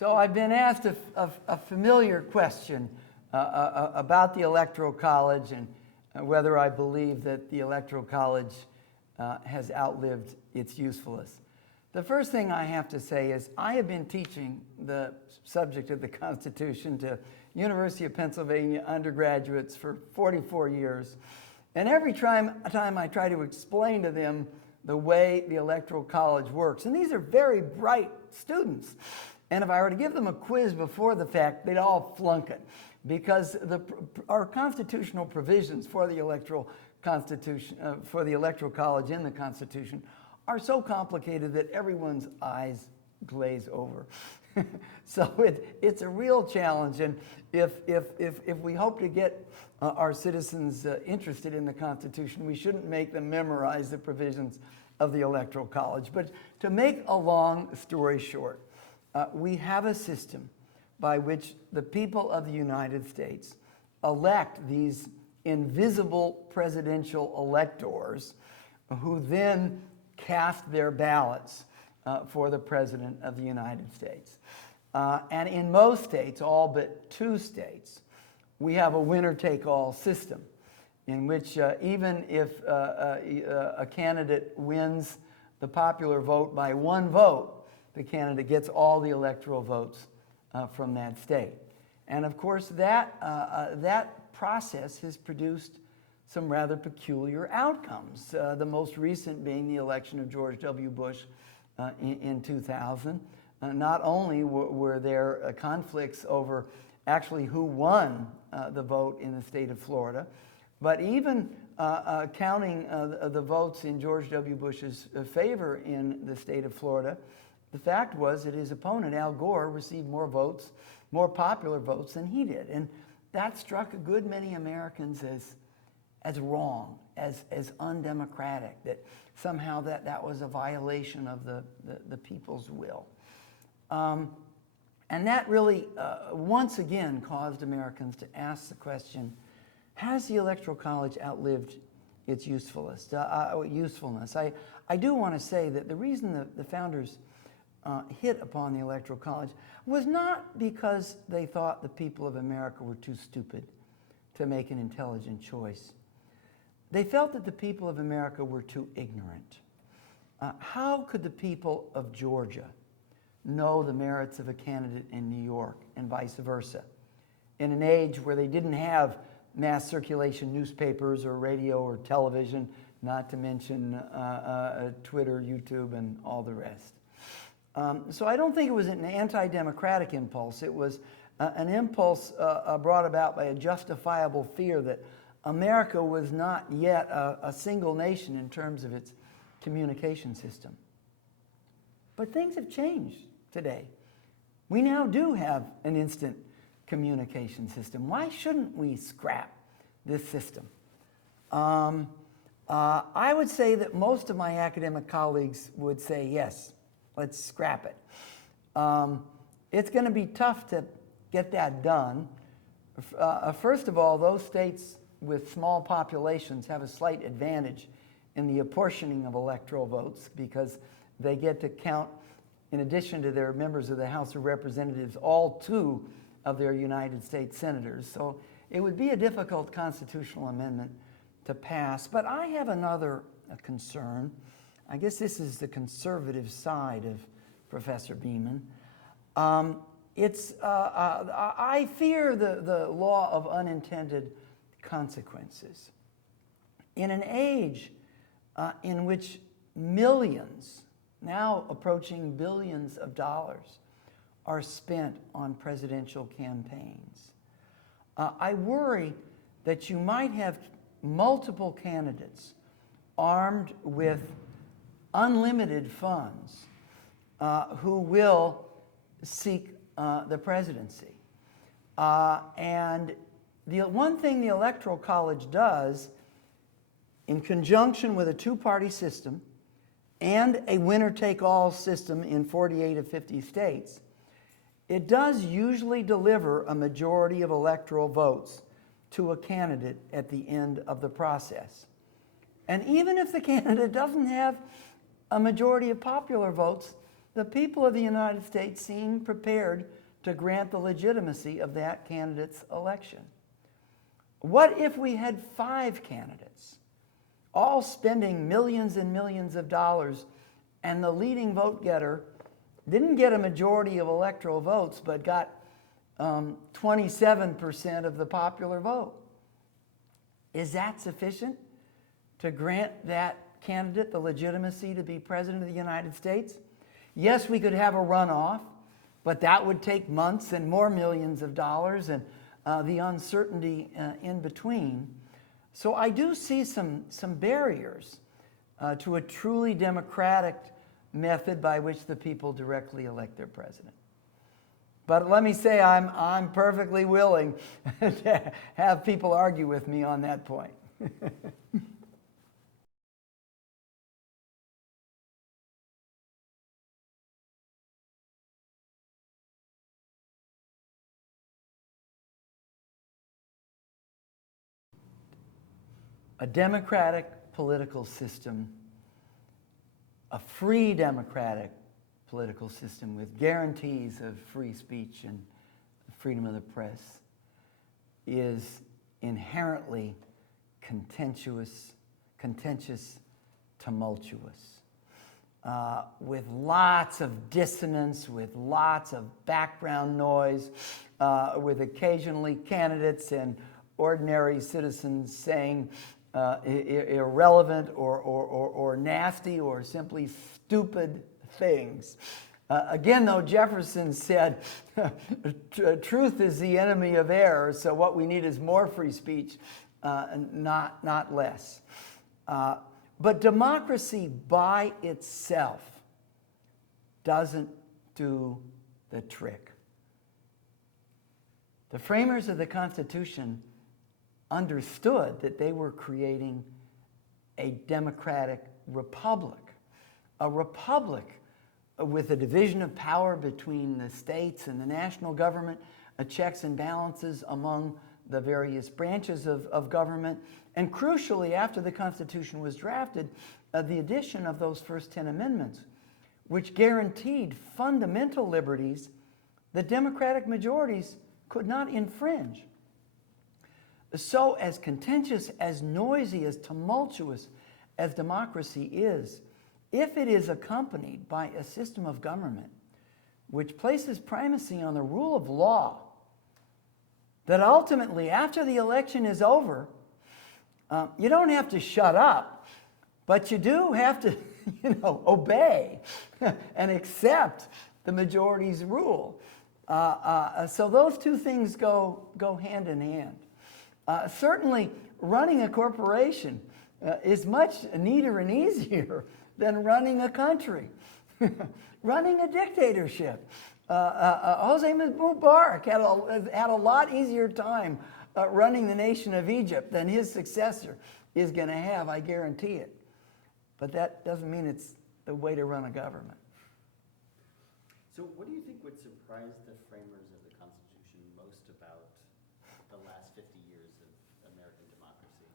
So I've been asked a familiar question about the Electoral College and whether I believe that the Electoral College has outlived its usefulness. The first thing I have to say is I have been teaching the subject of the Constitution to University of Pennsylvania undergraduates for 44 years. And every time I try to explain to them the way the Electoral College works, and these are very bright students, and if I were to give them a quiz before the fact, they'd all flunk it, because our constitutional provisions for the Electoral College in the Constitution are so complicated that everyone's eyes glaze over. So it's a real challenge, and if we hope to get our citizens interested in the Constitution, we shouldn't make them memorize the provisions of the Electoral College. But to make a long story short, we have a system by which the people of the United States elect these invisible presidential electors who then cast their ballots for the President of the United States. And in most states, all but 2 states, we have a winner-take-all system in which even if a candidate wins the popular vote by 1 vote, the candidate gets all the electoral votes from that state. And of course, that process has produced some rather peculiar outcomes, the most recent being the election of George W. Bush in 2000. Not only were there conflicts over actually who won the vote in the state of Florida, but even counting the votes in George W. Bush's favor in the state of Florida, the fact was that his opponent, Al Gore, received more votes, more popular votes than he did. And that struck a good many Americans as wrong, as undemocratic, that somehow that was a violation of the people's will. And that really, once again, caused Americans to ask the question, has the Electoral College outlived its usefulness? I do want to say that the reason the founders hit upon the Electoral College was not because they thought the people of America were too stupid to make an intelligent choice. They felt that the people of America were too ignorant. How could the people of Georgia know the merits of a candidate in New York and vice versa in an age where they didn't have mass circulation newspapers or radio or television, not to mention Twitter, YouTube, and all the rest? So I don't think it was an anti-democratic impulse. It was an impulse brought about by a justifiable fear that America was not yet a single nation in terms of its communication system. But things have changed today. We now do have an instant communication system. Why shouldn't we scrap this system? I would say that most of my academic colleagues would say yes. Let's scrap it. It's going to be tough to get that done. First of all, those states with small populations have a slight advantage in the apportioning of electoral votes because they get to count, in addition to their members of the House of Representatives, all 2 of their United States senators. So it would be a difficult constitutional amendment to pass. But I have another concern. I guess this is the conservative side of Professor Beeman. I fear the law of unintended consequences. In an age in which millions, now approaching billions of dollars, are spent on presidential campaigns, I worry that you might have multiple candidates armed with unlimited funds who will seek the presidency. And the one thing the Electoral College does, in conjunction with a 2-party system and a winner-take-all system in 48 of 50 states, it does usually deliver a majority of electoral votes to a candidate at the end of the process. And even if the candidate doesn't have a majority of popular votes, the people of the United States seem prepared to grant the legitimacy of that candidate's election. What if we had 5 candidates, all spending millions and millions of dollars, and the leading vote getter didn't get a majority of electoral votes, but got 27% of the popular vote? Is that sufficient to grant that candidate the legitimacy to be president of the United States? Yes, we could have a runoff, but that would take months and more millions of dollars and the uncertainty in between. So I do see some barriers to a truly democratic method by which the people directly elect their president. But let me say I'm perfectly willing to have people argue with me on that point. A democratic political system, a free democratic political system with guarantees of free speech and freedom of the press, is inherently contentious, tumultuous, with lots of dissonance, with lots of background noise, with occasionally candidates and ordinary citizens saying irrelevant or nasty or simply stupid things. Again, though, Jefferson said, truth is the enemy of error, so what we need is more free speech, not less. But democracy by itself doesn't do the trick. The framers of the Constitution understood that they were creating a democratic republic, a republic with a division of power between the states and the national government, checks and balances among the various branches of government, and crucially, after the Constitution was drafted, the addition of those first 10 amendments, which guaranteed fundamental liberties that democratic majorities could not infringe. So as contentious, as noisy, as tumultuous as democracy is, if it is accompanied by a system of government which places primacy on the rule of law, that ultimately, after the election is over, you don't have to shut up, but you do have to, obey and accept the majority's rule. So those two things go hand in hand. Certainly, running a corporation is much neater and easier than running a country, running a dictatorship. Jose Mubarak had a lot easier time running the nation of Egypt than his successor is going to have, I guarantee it. But that doesn't mean it's the way to run a government. So what do you think would surprise the framers of the Constitution most about the last 50 years of American democracy?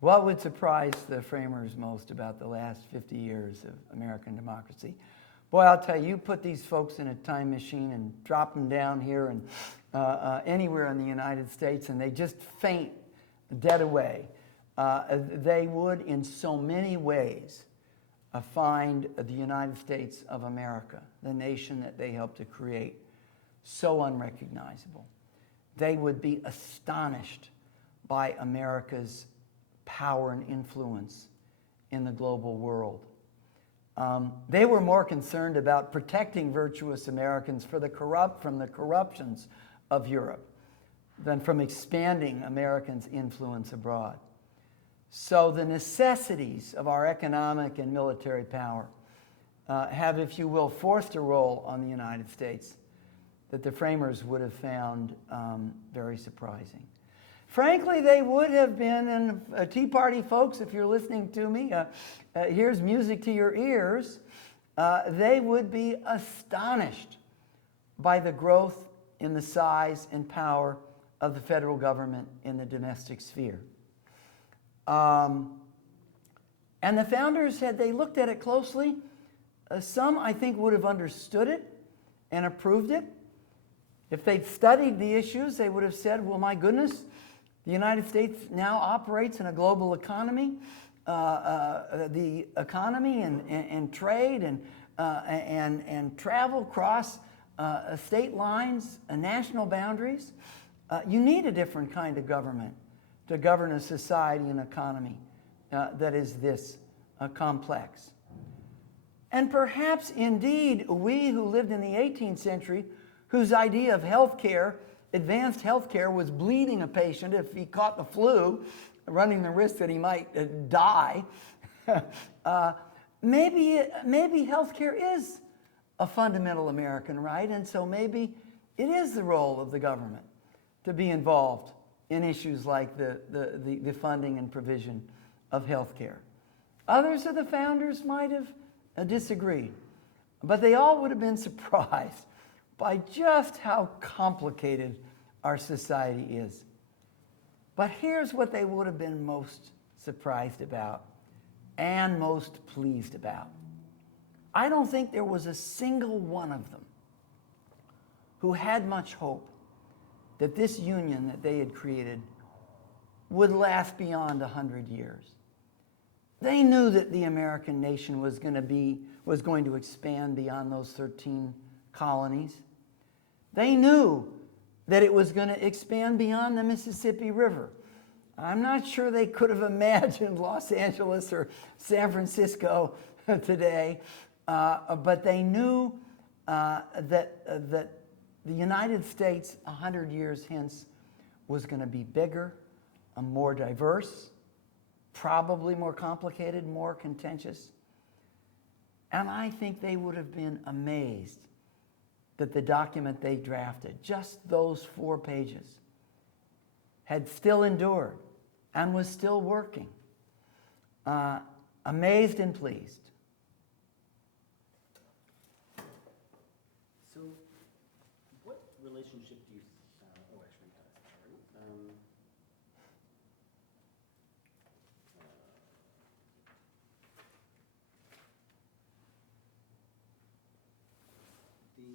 What would surprise the framers most about the last 50 years of American democracy? Boy, I'll tell you, put these folks in a time machine and drop them down here and anywhere in the United States, and they just faint dead away. They would, in so many ways, find the United States of America, the nation that they helped to create, so unrecognizable. They would be astonished by America's power and influence in the global world. They were more concerned about protecting virtuous Americans from the corruptions of Europe than from expanding Americans' influence abroad. So the necessities of our economic and military power have, if you will, forced a role on the United States that the framers would have found very surprising. Frankly, they would have been, and Tea Party folks, if you're listening to me, here's music to your ears, they would be astonished by the growth in the size and power of the federal government in the domestic sphere. And the founders, had they looked at it closely, Some, I think, would have understood it and approved it. If they'd studied the issues, they would have said, well, my goodness, the United States now operates in a global economy. The economy and trade and travel cross state lines, national boundaries. You need a different kind of government to govern a society and economy that is this complex. And perhaps, indeed, we who lived in the 18th century, whose idea of healthcare, advanced healthcare, was bleeding a patient if he caught the flu, running the risk that he might die, maybe healthcare is a fundamental American right, and so maybe it is the role of the government to be involved in issues like the funding and provision of healthcare. Others of the founders might have disagreed, but they all would have been surprised by just how complicated our society is. But here's what they would have been most surprised about and most pleased about. I don't think there was a single one of them who had much hope that this union that they had created would last beyond 100 years. They knew that the American nation was going to expand beyond those 13 colonies. They knew that it was going to expand beyond the Mississippi River. I'm not sure they could have imagined Los Angeles or San Francisco today, but they knew that the United States 100 years hence was going to be bigger, more diverse, probably more complicated, more contentious. And I think they would have been amazed that the document they drafted, just those 4 pages, had still endured and was still working. Amazed and pleased. So, what relationship do you? Actually, sorry. The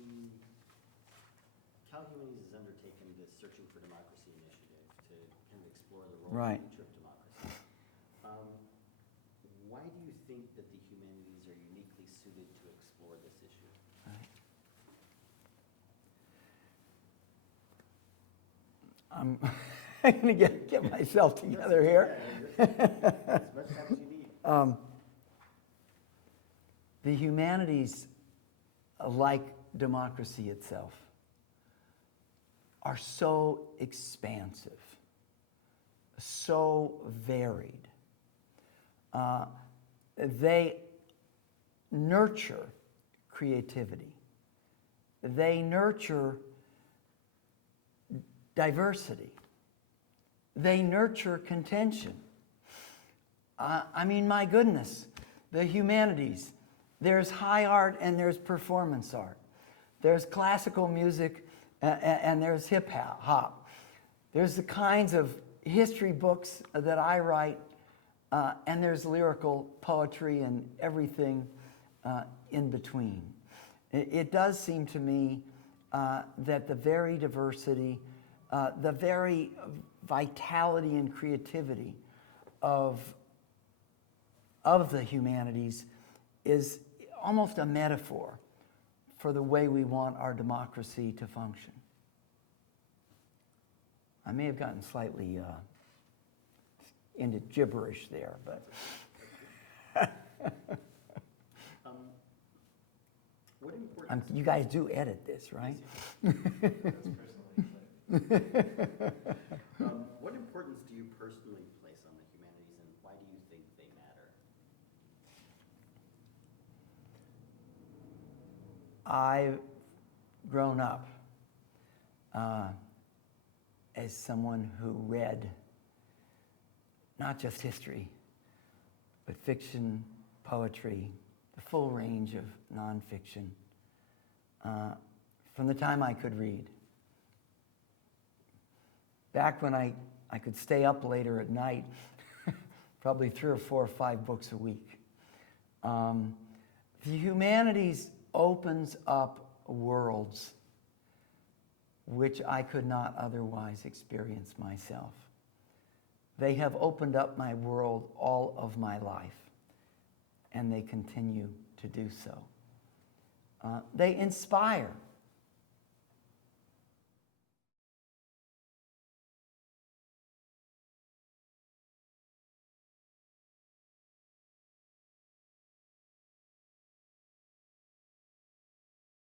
Cal Humanities has undertaken this Searching for Democracy initiative to kind of explore the role Right. and future of democracy. Why do you think that the humanities are uniquely suited to explore this issue? I'm going to get myself together here. As much time as you need. The humanities, like democracy itself, are so expansive, so varied. They nurture creativity. They nurture diversity. They nurture contention. I mean, my goodness, the humanities, there's high art and there's performance art. There's classical music and there's hip hop. There's the kinds of history books that I write, and there's lyrical poetry and everything in between. It does seem to me that the very diversity, the very vitality and creativity of the humanities is almost a metaphor for the way we want our democracy to function. I may have gotten slightly into gibberish there, but What importance? you guys do edit this, right? What importance do you personally place on the humanities, and why do you think they matter? I've grown up as someone who read not just history, but fiction, poetry, the full range of nonfiction, from the time I could read. Back when I could stay up later at night, probably 3 or 4 or 5 books a week. The humanities opens up worlds which I could not otherwise experience myself. They have opened up my world all of my life, and they continue to do so. They inspire